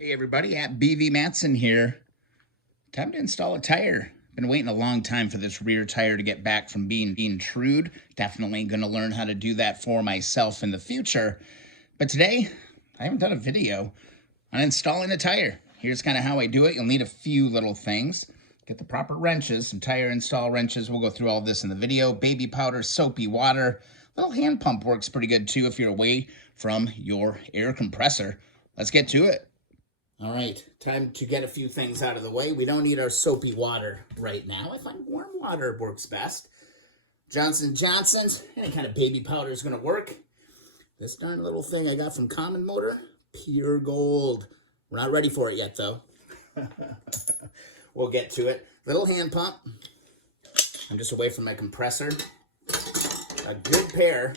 Hey everybody, at BV Matson here. Time to install a tire. Been waiting a long time for this rear tire to get back from being trued. Definitely going to learn how to do that for myself in the future. But today, I haven't done a video on installing a tire. Here's kind of how I do it. You'll need a few little things. Get the proper wrenches, some tire install wrenches. We'll go through all this in the video. Baby powder, soapy water. Little hand pump works pretty good too if you're away from your air compressor. Let's get to it. All right, time to get a few things out of the way. We don't need our soapy water right now. I find warm water works best. Johnson & Johnson's, any kind of baby powder is going to work. This darn little thing I got from Common Motor, pure gold. We're not ready for it yet, though. We'll get to it. Little hand pump. I'm just away from my compressor. A good pair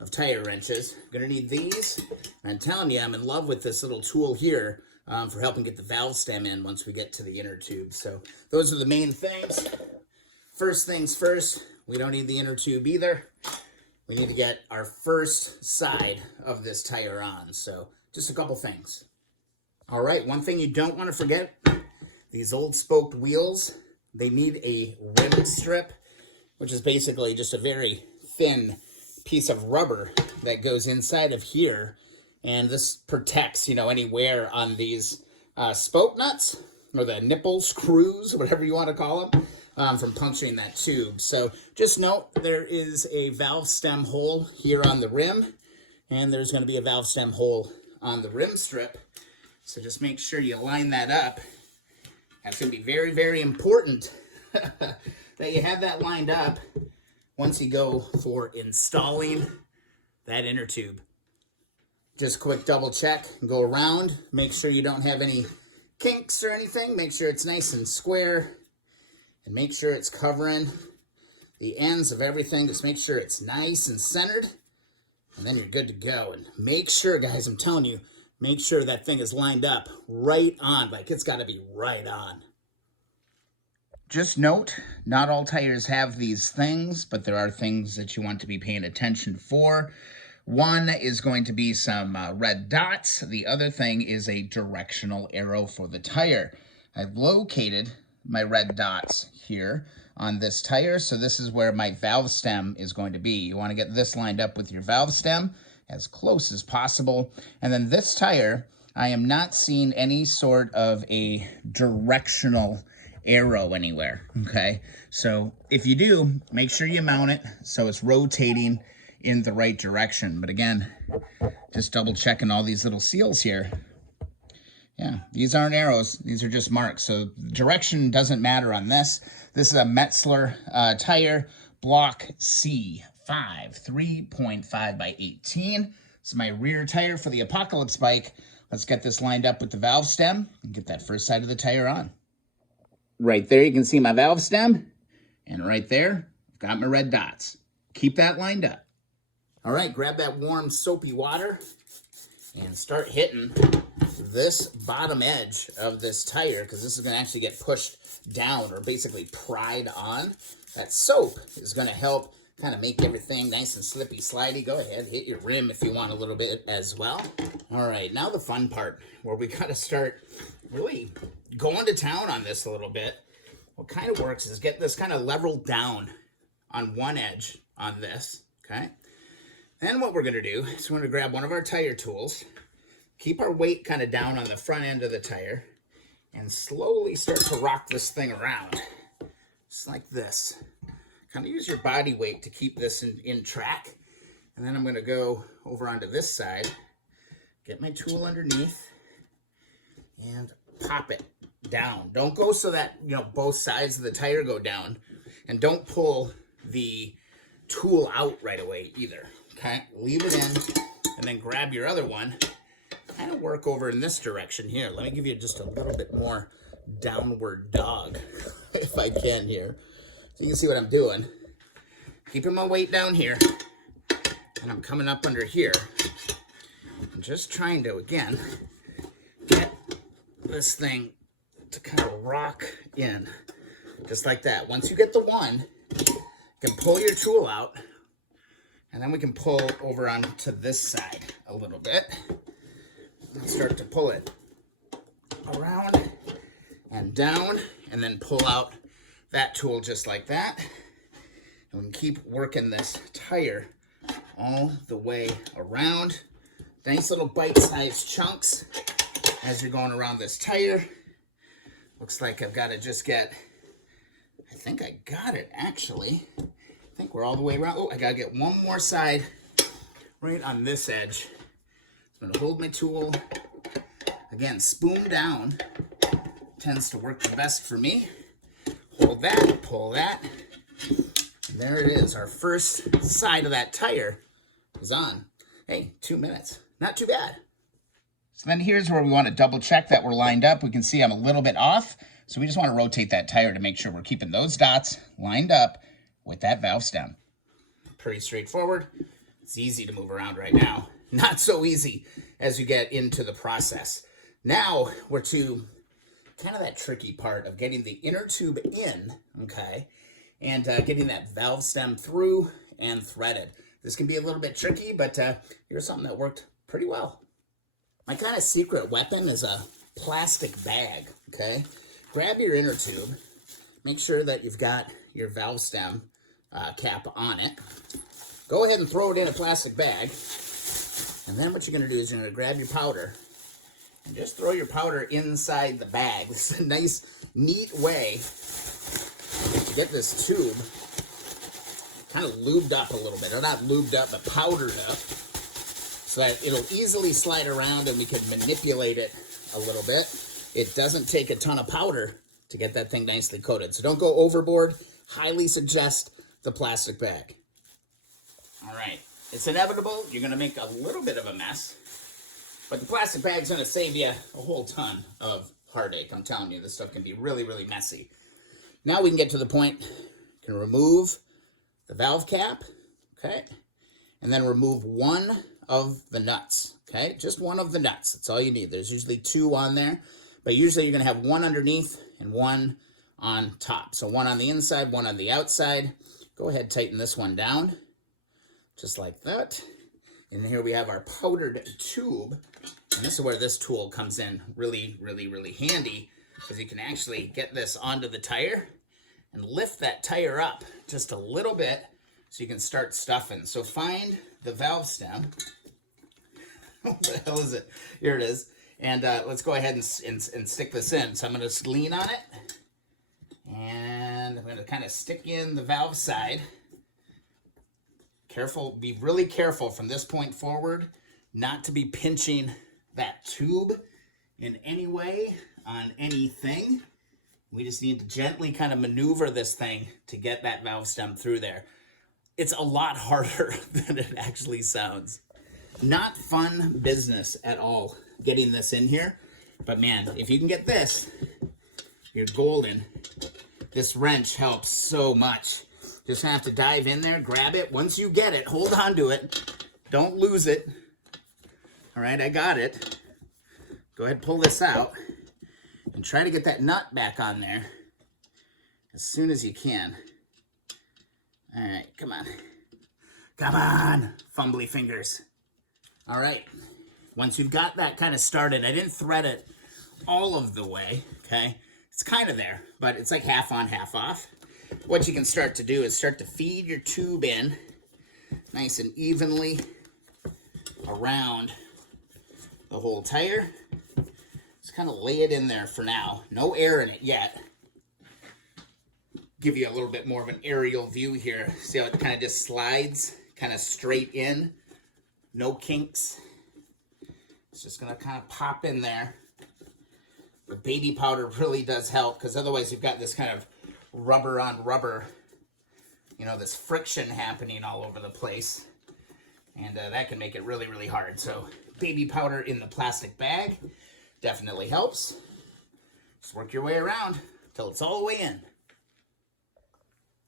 of tire wrenches. Gonna need these. I'm telling you, I'm in love with this little tool here for helping get the valve stem in once we get to the inner tube. So those are the main things. First things first, we don't need the inner tube either. We need to get our first side of this tire on. So just a couple things. All right, one thing you don't want to forget, these old spoked wheels, they need a rim strip, which is basically just a very thin piece of rubber that goes inside of here, and this protects, any wear on these spoke nuts or the nipple screws, whatever you want to call them, from puncturing that tube. So just note there is a valve stem hole here on the rim, and there's going to be a valve stem hole on the rim strip. So just make sure you line that up. That's going to be very, very important that you have that lined up once you go for installing that inner tube. Just quick double check and go around. Make sure you don't have any kinks or anything. Make sure it's nice and square. And make sure it's covering the ends of everything. Just make sure it's nice and centered. And then you're good to go. And make sure, guys, I'm telling you, make sure that thing is lined up right on. Like, it's got to be right on. Just note, not all tires have these things, but there are things that you want to be paying attention for. One is going to be some red dots. The other thing is a directional arrow for the tire. I've located my red dots here on this tire, so this is where my valve stem is going to be. You want to get this lined up with your valve stem as close as possible. And then this tire, I am not seeing any sort of a directional arrow anywhere, okay? So if you do, make sure you mount it so it's rotating in the right direction. But again, just double checking all these little seals here. Yeah, these aren't arrows, these are just marks. So direction doesn't matter on this. This is a Metzler tire, block C5, 3.5 by 18. This is my rear tire for the Apocalypse bike. Let's get this lined up with the valve stem and get that first side of the tire on. Right there, you can see my valve stem. And right there, I've got my red dots. Keep that lined up. All right, grab that warm soapy water and start hitting this bottom edge of this tire, because this is going to actually get pushed down or basically pried on. That soap is going to help kind of make everything nice and slippy slidey. Go ahead, hit your rim if you want a little bit as well. All right, now the fun part where we got to start really going to town on this a little bit. What kind of works is get this kind of leveled down on one edge on this, okay? Then what we're going to do is we're going to grab one of our tire tools, keep our weight kind of down on the front end of the tire, and slowly start to rock this thing around. Just like this. Kind of use your body weight to keep this in track. And then I'm going to go over onto this side, get my tool underneath, and pop it down. Don't go so that, both sides of the tire go down. And don't pull the tool out right away either. Okay, leave it in, and then grab your other one. Kind of work over in this direction here. Let me give you just a little bit more downward dog, if I can here. So you can see what I'm doing. Keeping my weight down here, and I'm coming up under here. I'm just trying to, again, get this thing to kind of rock in, just like that. Once you get the one, you can pull your tool out, and then we can pull over onto this side a little bit and start to pull it around and down, and then pull out that tool just like that. And we can keep working this tire all the way around. Nice little bite-sized chunks as you're going around this tire. Looks like I've got to just get, I think I got it actually. I think we're all the way around. Oh, I got to get one more side right on this edge. I'm going to hold my tool. Again, spoon down tends to work the best for me. Hold that, pull that. And there it is. Our first side of that tire is on. Hey, 2 minutes. Not too bad. So then here's where we want to double check that we're lined up. We can see I'm a little bit off. So we just want to rotate that tire to make sure we're keeping those dots lined up with that valve stem. Pretty straightforward. It's easy to move around right now. Not so easy as you get into the process. Now we're to kind of that tricky part of getting the inner tube in, okay, and getting that valve stem through and threaded. This can be a little bit tricky, but here's something that worked pretty well. My kind of secret weapon is a plastic bag, okay? Grab your inner tube. Make sure that you've got your valve stem cap on it. Go ahead and throw it in a plastic bag. And then what you're going to do is you're going to grab your powder and just throw your powder inside the bag. This is a nice, neat way to get this tube kind of lubed up a little bit. Or not lubed up, but powdered up. So that it'll easily slide around and we can manipulate it a little bit. It doesn't take a ton of powder to get that thing nicely coated. So don't go overboard. Highly suggest the plastic bag. All right. It's inevitable. You're going to make a little bit of a mess. But the plastic bag's going to save you a whole ton of heartache. I'm telling you, this stuff can be really, really messy. Now we can get to the point. You can remove the valve cap, okay? And then remove one of the nuts, okay? Just one of the nuts. That's all you need. There's usually 2 on there. But usually you're going to have one underneath and one on top. So one on the inside, one on the outside. Go ahead, tighten this one down. Just like that. And here we have our powdered tube. And this is where this tool comes in really, really, really handy, because you can actually get this onto the tire and lift that tire up just a little bit so you can start stuffing. So find the valve stem. What the hell is it? Here it is. And let's go ahead and stick this in. So I'm going to lean on it. And I'm going to kind of stick in the valve side. Careful, be really careful from this point forward not to be pinching that tube in any way on anything. We just need to gently kind of maneuver this thing to get that valve stem through there. It's a lot harder than it actually sounds. Not fun business at all getting this in here. But man, if you can get this, you're golden. This wrench helps so much. Just have to dive in there, grab it. Once you get it, hold on to it. Don't lose it. All right, I got it. Go ahead, pull this out. And try to get that nut back on there as soon as you can. All right, come on. Come on, fumbly fingers. All right, once you've got that kind of started, I didn't thread it all of the way, okay? It's kind of there, but it's like half on, half off. What you can start to do is start to feed your tube in nice and evenly around the whole tire. Just kind of lay it in there for now. No air in it yet. Give you a little bit more of an aerial view here. See how it kind of just slides kind of straight in. No kinks. It's just going to kind of pop in there. The baby powder really does help, because otherwise you've got this kind of rubber on rubber, you know, this friction happening all over the place. And that can make it really, really hard. So baby powder in the plastic bag definitely helps. Just work your way around till it's all the way in.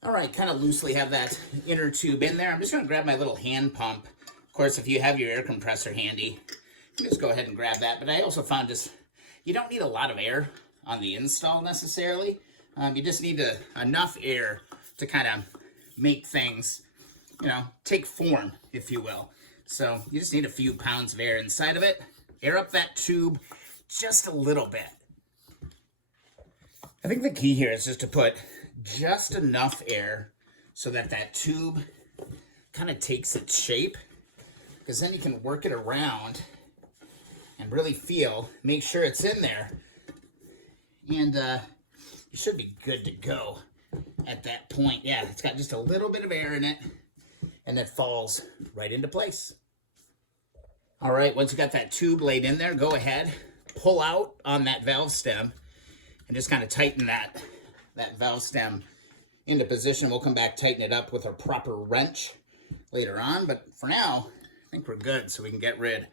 All right, kind of loosely have that inner tube in there. I'm just going to grab my little hand pump. Of course, if you have your air compressor handy, you can just go ahead and grab that. But I also found just, you don't need a lot of air on the install necessarily. You just need enough air to kind of make things, you know, take form, if you will. So you just need a few pounds of air inside of it. Air up that tube just a little bit. I think the key here is just to put just enough air so that that tube kind of takes its shape, because then you can work it around and really feel, make sure it's in there, and you should be good to go at that point. Yeah, it's got just a little bit of air in it, and it falls right into place. All right, once you got that tube laid in there, go ahead, pull out on that valve stem, and just kind of tighten that valve stem into position. We'll come back, tighten it up with a proper wrench later on, but for now, I think we're good, so we can get rid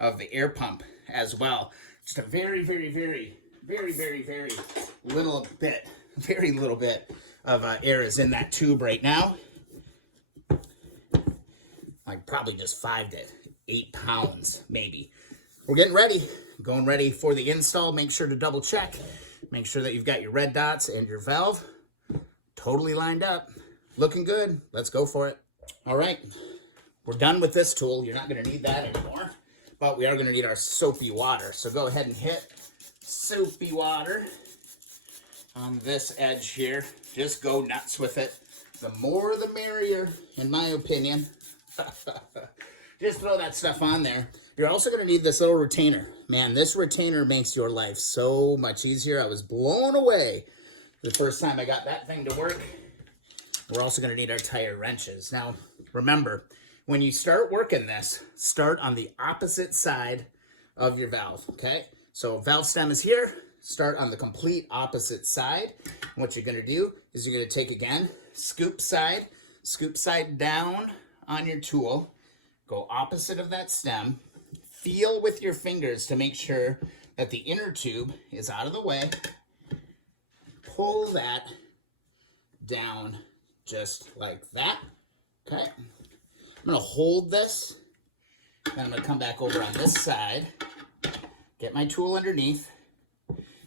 of the air pump as well. Just a very, very, very, very, very, very little bit, of air is in that tube right now. Like probably just 5 to 8 pounds, maybe. We're getting ready, going ready for the install. Make sure to double check. Make sure that you've got your red dots and your valve totally lined up. Looking good. Let's go for it. All right, we're done with this tool. You're not going to need that anymore, but we are going to need our soapy water. So go ahead and hit soapy water on this edge here. Just go nuts with it. The more the merrier, in my opinion. Just throw that stuff on there. You're also going to need this little retainer. Man, this retainer makes your life so much easier. I was blown away the first time I got that thing to work. We're also going to need our tire wrenches. Now, remember, when you start working this, start on the opposite side of your valve, okay? So valve stem is here. Start on the complete opposite side. And what you're going to do is you're going to take, again, scoop side down on your tool. Go opposite of that stem. Feel with your fingers to make sure that the inner tube is out of the way. Pull that down just like that. Okay. I'm going to hold this. Then I'm going to come back over on this side. Get my tool underneath.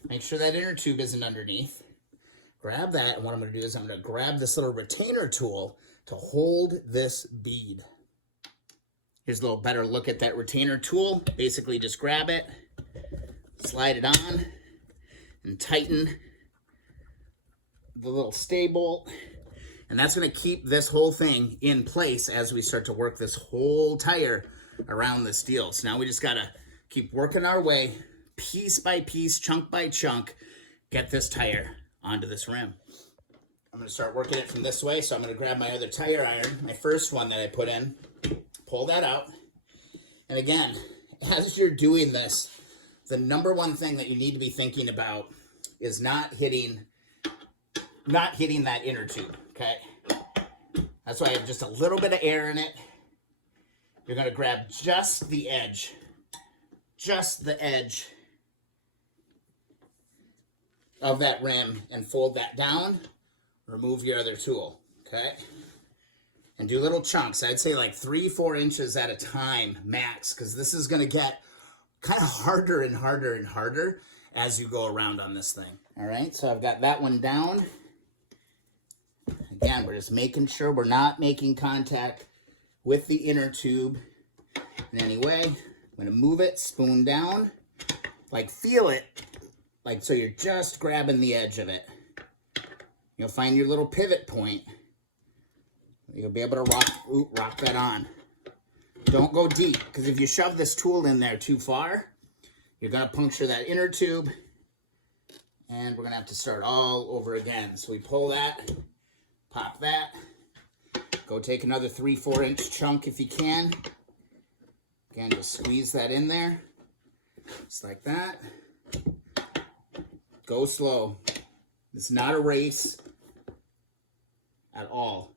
Make sure that inner tube isn't underneath. Grab that, and what I'm going to do is I'm going to grab this little retainer tool to hold this bead. Here's a little better look at that retainer tool. Basically just grab it, slide it on, and tighten the little stay bolt. And that's going to keep this whole thing in place as we start to work this whole tire around this deal. So now we just got to keep working our way, piece by piece, chunk by chunk, get this tire onto this rim. I'm going to start working it from this way. So I'm going to grab my other tire iron, my first one that I put in, pull that out. And again, as you're doing this, the number one thing that you need to be thinking about is not hitting that inner tube, okay? That's why I have just a little bit of air in it. You're going to grab just the edge of that rim and fold that down. Remove your other tool, okay? And do little chunks. I'd say like 3-4 inches at a time max, because this is going to get kind of harder and harder and harder as you go around on this thing. All right, so I've got that one down. Again, we're just making sure we're not making contact with the inner tube in any way. I'm going to move it, spoon down, like feel it, like so you're just grabbing the edge of it. You'll find your little pivot point. You'll be able to rock that on. Don't go deep, because if you shove this tool in there too far, you're going to puncture that inner tube, and we're going to have to start all over again. So we pull that, pop that, go take another 3-4 inch chunk if you can. Again, just squeeze that in there, just like that. Go slow. It's not a race at all.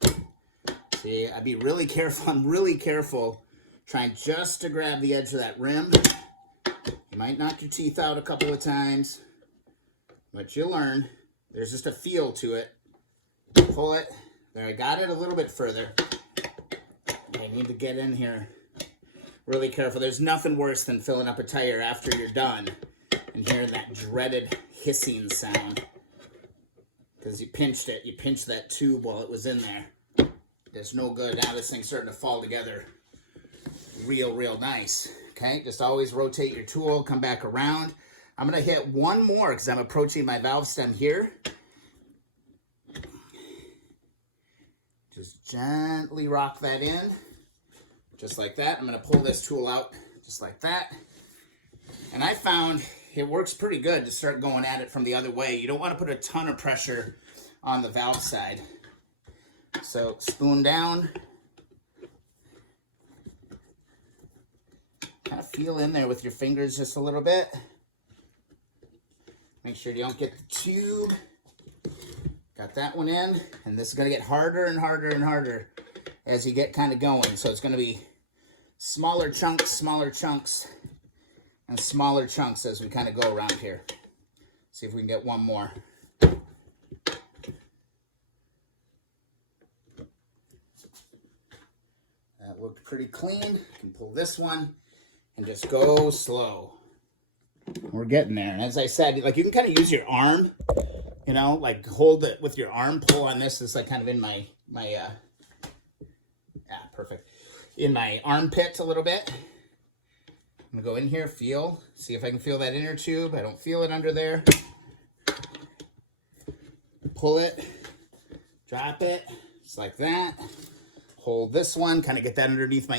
See, I'd be really careful. I'm really careful trying just to grab the edge of that rim. You might knock your teeth out a couple of times, but you'll learn. There's just a feel to it. Pull it. There, I got it a little bit further. I need to get in here really careful. There's nothing worse than filling up a tire after you're done and hearing that dreaded hissing sound. Because you pinched it. You pinched that tube while it was in there. It's no good. Now this thing's starting to fall together real nice. Okay, just always rotate your tool, come back around. I'm going to hit one more because I'm approaching my valve stem here. Just gently rock that in, just like that. I'm going to pull this tool out just like that. And I found it works pretty good to start going at it from the other way. You don't want to put a ton of pressure on the valve side. So spoon down. Kind of feel in there with your fingers just a little bit. Make sure you don't get the tube. Got that one in, and this is going to get harder and harder and harder as you get kind of going. So it's going to be smaller chunks, and smaller chunks as we kind of go around here. See if we can get one more. That looked pretty clean. You can pull this one and just go slow. We're getting there. And as I said, like, you can kind of use your arm, you know, like hold it with your arm, pull on this. It's like kind of in my yeah, perfect. In my armpit a little bit. I'm gonna go in here, see if I can feel that inner tube. I don't feel it under there. Pull it, drop it, just like that. Hold this one, kind of get that underneath my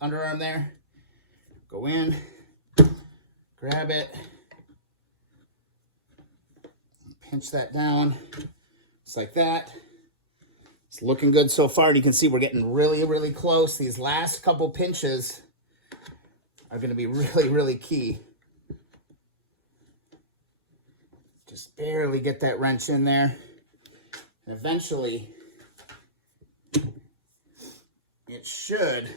underarm there. Go in, grab it, pinch that down, just like that. It's looking good so far, and you can see we're getting really, really close. These last couple pinches are going to be really, really key. Just barely get that wrench in there, and eventually it should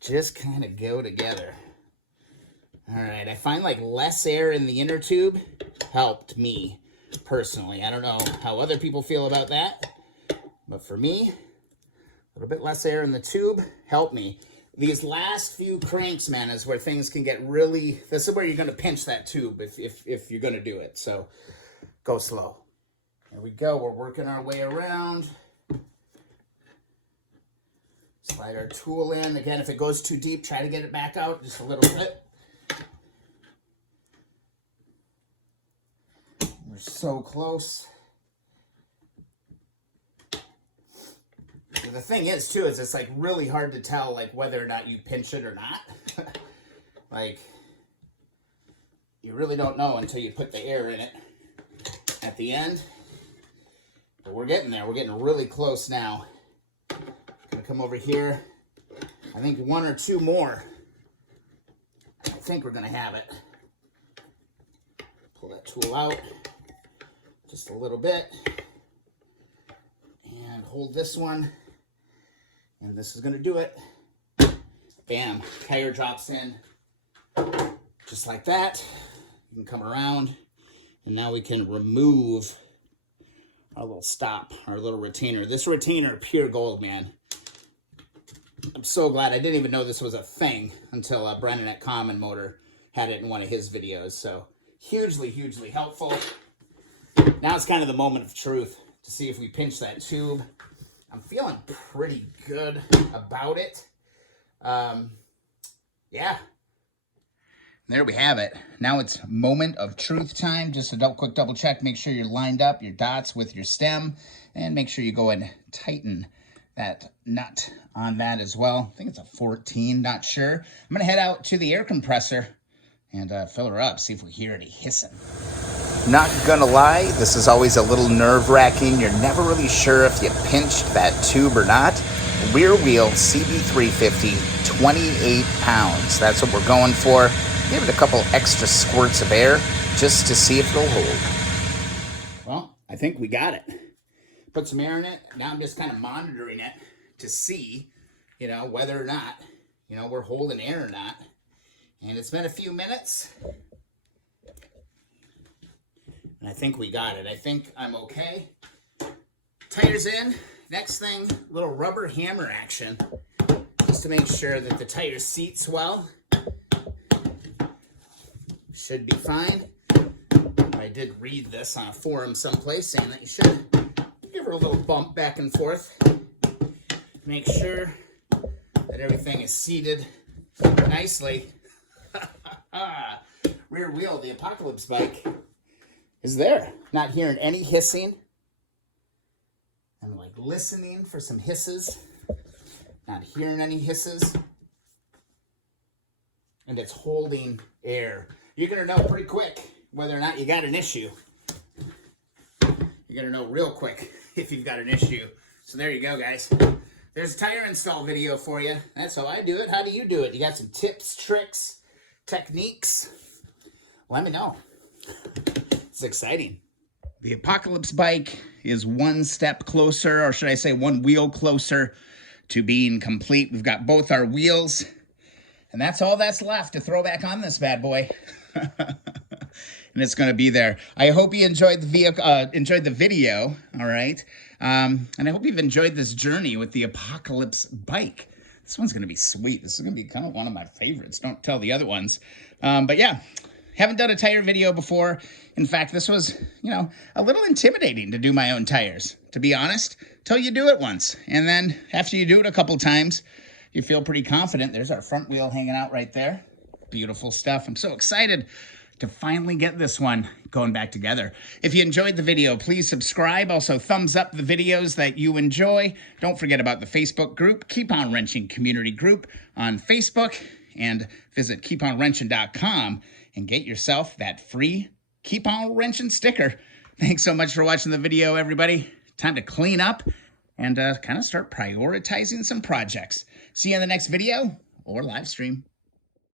just kind of go together. All right, I find like less air in the inner tube helped me personally. I don't know how other people feel about that, but for me, a little bit less air in the tube helped me. These last few cranks, man, is where things can get really, this is where you're going to pinch that tube if you're going to do it. So go slow. There we go. We're working our way around. Slide our tool in. Again, if it goes too deep, try to get it back out just a little bit. We're so close. The thing is, too, is it's like really hard to tell like whether or not you pinch it or not. Like, you really don't know until you put the air in it at the end. But we're getting there. We're getting really close now. Gonna come over here. I think one or two more. I think we're gonna have it. Pull that tool out just a little bit. And hold this one. And this is going to do it. Bam. Tire drops in. Just like that. You can come around. And now we can remove our little stop, our little retainer. This retainer, pure gold, man. I'm so glad. I didn't even know this was a thing until Brennan at Common Motor had it in one of his videos. So hugely, hugely helpful. Now it's kind of the moment of truth to see if we pinch that tube. I'm feeling pretty good about it. Yeah. There we have it. Now it's moment of truth time. Just a quick double check. Make sure you're lined up your dots with your stem. And make sure you go and tighten that nut on that as well. I think it's a 14, not sure. I'm going to head out to the air compressor and fill her up, see if we hear any hissing. Not gonna lie, this is always a little nerve-wracking. You're never really sure if you pinched that tube or not. Rear wheel CB350, 28 pounds. That's what we're going for. Give it a couple extra squirts of air just to see if it'll hold. Well, I think we got it. Put some air in it. Now I'm just kind of monitoring it to see, you know, whether or not, you know, we're holding air or not. And it's been a few minutes. And I think we got it. I think I'm okay. Tires in. Next thing, little rubber hammer action. Just to make sure that the tire seats well. Should be fine. I did read this on a forum someplace saying that you should give her a little bump back and forth. Make sure that everything is seated nicely. rear wheel of the Apocalypse bike is there. Not hearing any hissing. I'm like listening for some hisses. Not hearing any hisses. And it's holding air. You're going to know pretty quick whether or not you got an issue. You're going to know real quick if you've got an issue. So there you go, guys. There's a tire install video for you. That's how I do it. How do you do it? You got some tips, tricks, techniques? Let me know. It's exciting. The Apocalypse bike is one step closer, or should I say one wheel closer to being complete. We've got both our wheels, and that's all that's left to throw back on this bad boy. And it's going to be there. I hope you enjoyed the video, all right? And I hope you've enjoyed this journey with the Apocalypse bike. This one's going to be sweet. This is going to be kind of one of my favorites. Don't tell the other ones. But yeah, haven't done a tire video before. In fact, this was, you know, a little intimidating to do my own tires, to be honest, till you do it once. And then after you do it a couple times, you feel pretty confident. There's our front wheel hanging out right there. Beautiful stuff. I'm so excited to finally get this one going back together. If you enjoyed the video, please subscribe. Also, thumbs up the videos that you enjoy. Don't forget about the Facebook group, Keep On Wrenching Community Group on Facebook, and visit keeponwrenching.com and get yourself that free Keep On Wrenching sticker. Thanks so much for watching the video, everybody. Time to clean up and kind of start prioritizing some projects. See you in the next video or live stream.